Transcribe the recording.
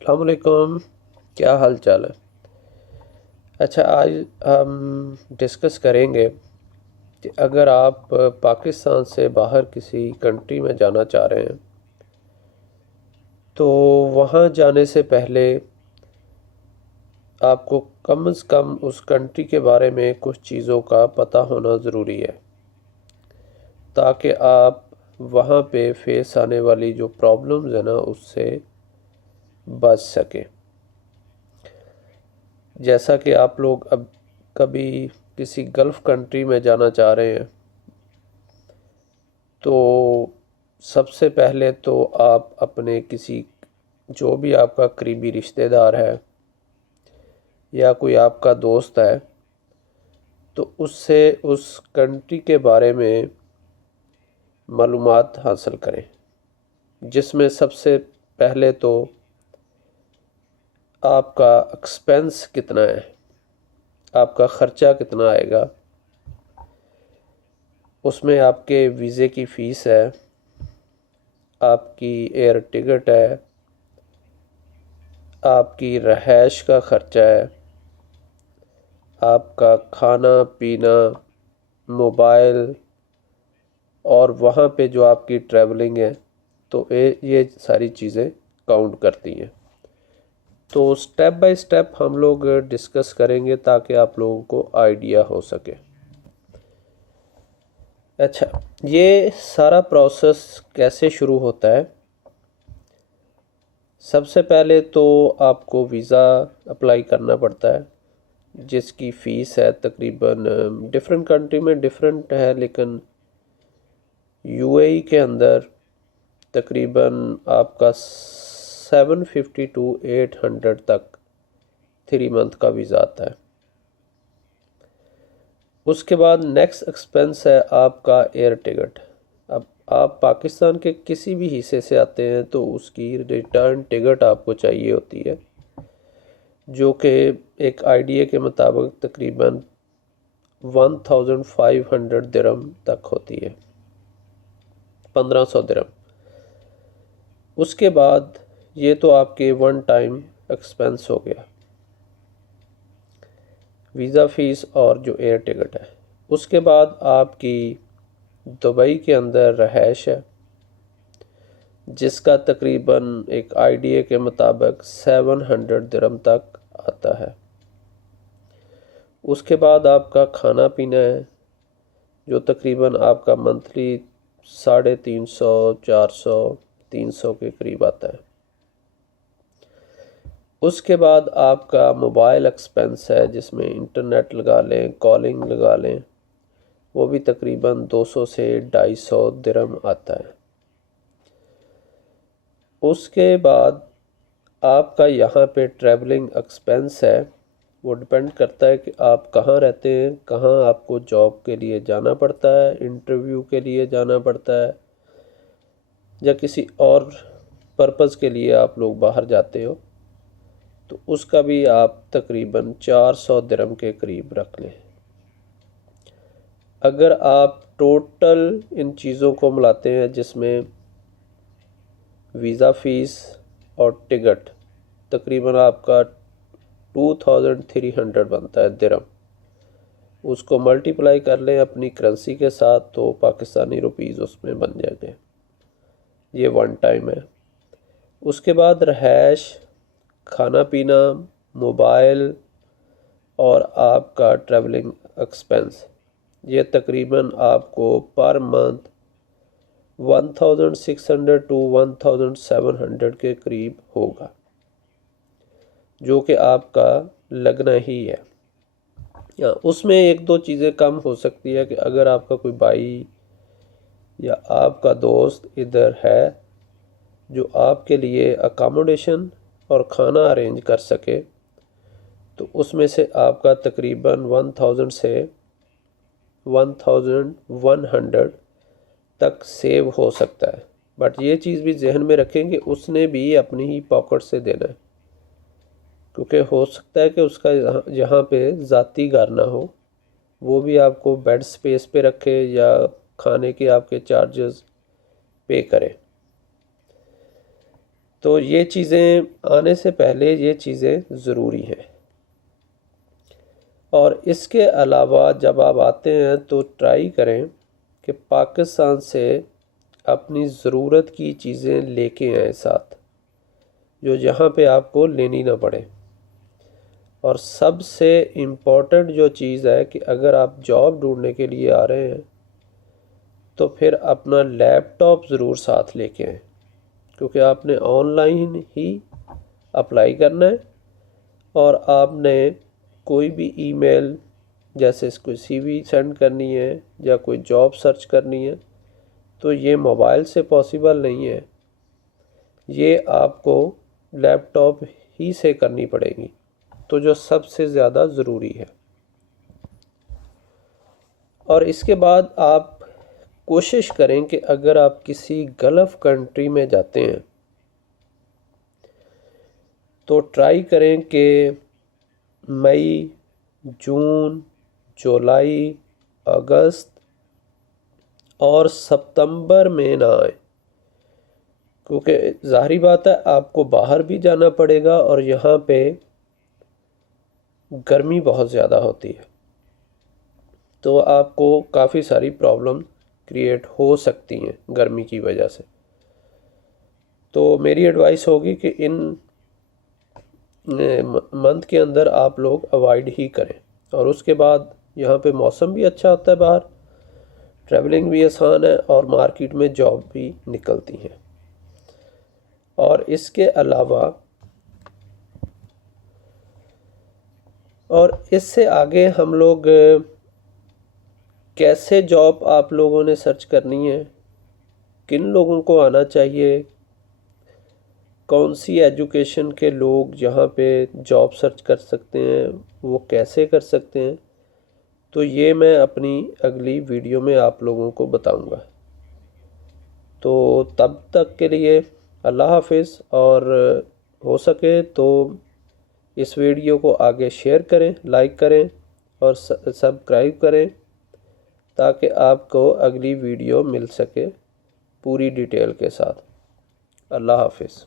अस्सलाम वालेकुम। क्या हाल चाल है? अच्छा, आज हम डिस्कस करेंगे कि अगर आप पाकिस्तान से बाहर किसी कंट्री में जाना चाह रहे हैं तो वहाँ जाने से पहले आपको कम से कम उस कंट्री के बारे में कुछ चीज़ों का पता होना ज़रूरी है, ताकि आप वहाँ पे फेस आने वाली जो प्रॉब्लम्स है ना उससे बच सकें। जैसा कि आप लोग अब कभी किसी गल्फ़ कंट्री में जाना चाह रहे हैं तो सबसे पहले तो आप अपने किसी जो भी आपका करीबी रिश्तेदार है या कोई आपका दोस्त है तो उससे उस कंट्री के बारे में मालूमात हासिल करें, जिसमें सबसे पहले तो आपका एक्सपेंस कितना है, आपका ख़र्चा कितना आएगा, उसमें आपके वीज़े की फ़ीस है, आपकी एयर टिकट है, आपकी रहायश का ख़र्चा है, आपका खाना पीना, मोबाइल और वहाँ पे जो आपकी ट्रैवलिंग है, तो ये सारी चीज़ें काउंट करती हैं। तो स्टेप बाय स्टेप हम लोग डिस्कस करेंगे ताकि आप लोगों को आइडिया हो सके। अच्छा, ये सारा प्रोसेस कैसे शुरू होता है? सबसे पहले तो आपको वीज़ा अप्लाई करना पड़ता है, जिसकी फ़ीस है तकरीबन डिफरेंट कंट्री में डिफरेंट है, लेकिन यूएई के अंदर तकरीबन आपका 750 टू 800 तक 3 मंथ का वीज़ा आता है। उसके बाद नेक्स्ट एक्सपेंस है आपका एयर टिकट। अब आप पाकिस्तान के किसी भी हिस्से से आते हैं तो उसकी रिटर्न टिकट आपको चाहिए होती है, जो कि एक आईडीए के मुताबिक तकरीबन 1500 दिरहम तक होती है, 1500 दिरहम। उसके बाद ये तो आपके वन टाइम एक्सपेंस हो गया, वीज़ा फ़ीस और जो एयर टिकट है। उसके बाद आपकी दुबई के अंदर रहायश है, जिसका तकरीबन एक आईडीए के मुताबिक 700 दिरहम तक आता है। उसके बाद आपका खाना पीना है, जो तकरीबन आपका मंथली 350 400 300 के करीब आता है। उसके बाद आपका मोबाइल एक्सपेंस है, जिसमें इंटरनेट लगा लें, कॉलिंग लगा लें, वो भी तकरीबन 200 से 250 दिरहम आता है। उसके बाद आपका यहाँ पे ट्रैवलिंग एक्सपेंस है, वो डिपेंड करता है कि आप कहाँ रहते हैं, कहाँ आपको जॉब के लिए जाना पड़ता है, इंटरव्यू के लिए जाना पड़ता है, या किसी और पर्पज़ के लिए आप लोग बाहर जाते हो, तो उसका भी आप तकरीबन 400 दिरहम के करीब रख लें। अगर आप टोटल इन चीज़ों को मिलाते हैं, जिसमें वीज़ा फ़ीस और टिकट, तकरीबन आपका 2300 बनता है दिरहम। उसको मल्टीप्लाई कर लें अपनी करेंसी के साथ तो पाकिस्तानी रुपीज़ उसमें बन जाएंगे। ये वन टाइम है। उसके बाद रहायश, खाना पीना, मोबाइल और आपका ट्रैवलिंग एक्सपेंस, ये तकरीबन आपको पर मंथ 1600 टू 1700 के करीब होगा, जो कि आपका लगना ही है। या उसमें एक दो चीज़ें कम हो सकती है कि अगर आपका कोई भाई या आपका दोस्त इधर है जो आपके लिए अकामोडेशन और खाना अरेंज कर सके, तो उसमें से आपका तकरीबन 1000 से 1100 तक सेव हो सकता है। बट ये चीज़ भी जहन में रखें कि उसने भी अपनी ही पॉकेट से देना है, क्योंकि हो सकता है कि उसका यहाँ पे ज़ाती घर ना हो, वो भी आपको बेड स्पेस पे रखे या खाने के आपके चार्जेस पे करे। तो ये चीज़ें आने से पहले ये चीज़ें ज़रूरी हैं। और इसके अलावा जब आप आते हैं तो ट्राई करें कि पाकिस्तान से अपनी ज़रूरत की चीज़ें लेके आएँ साथ, जो यहाँ पे आपको लेनी ना पड़े। और सबसे इम्पोर्टेंट जो चीज़ है कि अगर आप जॉब ढूंढने के लिए आ रहे हैं तो फिर अपना लैपटॉप ज़रूर साथ लेके आएँ, क्योंकि आपने ऑनलाइन ही अप्लाई करना है और आपने कोई भी ईमेल जैसे कोई सीवी सेंड करनी है या कोई जॉब सर्च करनी है तो ये मोबाइल से पॉसिबल नहीं है, ये आपको लैपटॉप ही से करनी पड़ेगी, तो जो सबसे ज़्यादा ज़रूरी है। और इसके बाद आप कोशिश करें कि अगर आप किसी गल्फ़ कंट्री में जाते हैं तो ट्राई करें कि मई, जून, जुलाई, अगस्त और सितंबर में ना आए, क्योंकि ज़ाहिरी बात है आपको बाहर भी जाना पड़ेगा और यहाँ पे गर्मी बहुत ज़्यादा होती है, तो आपको काफ़ी सारी प्रॉब्लम क्रिएट हो सकती हैं गर्मी की वजह से। तो मेरी एडवाइस होगी कि इन मंथ के अंदर आप लोग अवॉइड ही करें। और उसके बाद यहाँ पे मौसम भी अच्छा होता है, बाहर ट्रैवलिंग भी आसान है और मार्केट में जॉब भी निकलती हैं। और इसके अलावा और इससे आगे हम लोग कैसे जॉब आप लोगों ने सर्च करनी है, किन लोगों को आना चाहिए, कौन सी एजुकेशन के लोग यहाँ पे जॉब सर्च कर सकते हैं, वो कैसे कर सकते हैं, तो ये मैं अपनी अगली वीडियो में आप लोगों को बताऊंगा। तो तब तक के लिए अल्लाह हाफिज़। और हो सके तो इस वीडियो को आगे शेयर करें, लाइक करें और सब्सक्राइब करें, ताकि आपको अगली वीडियो मिल सके पूरी डिटेल के साथ। अल्लाह हाफिज़।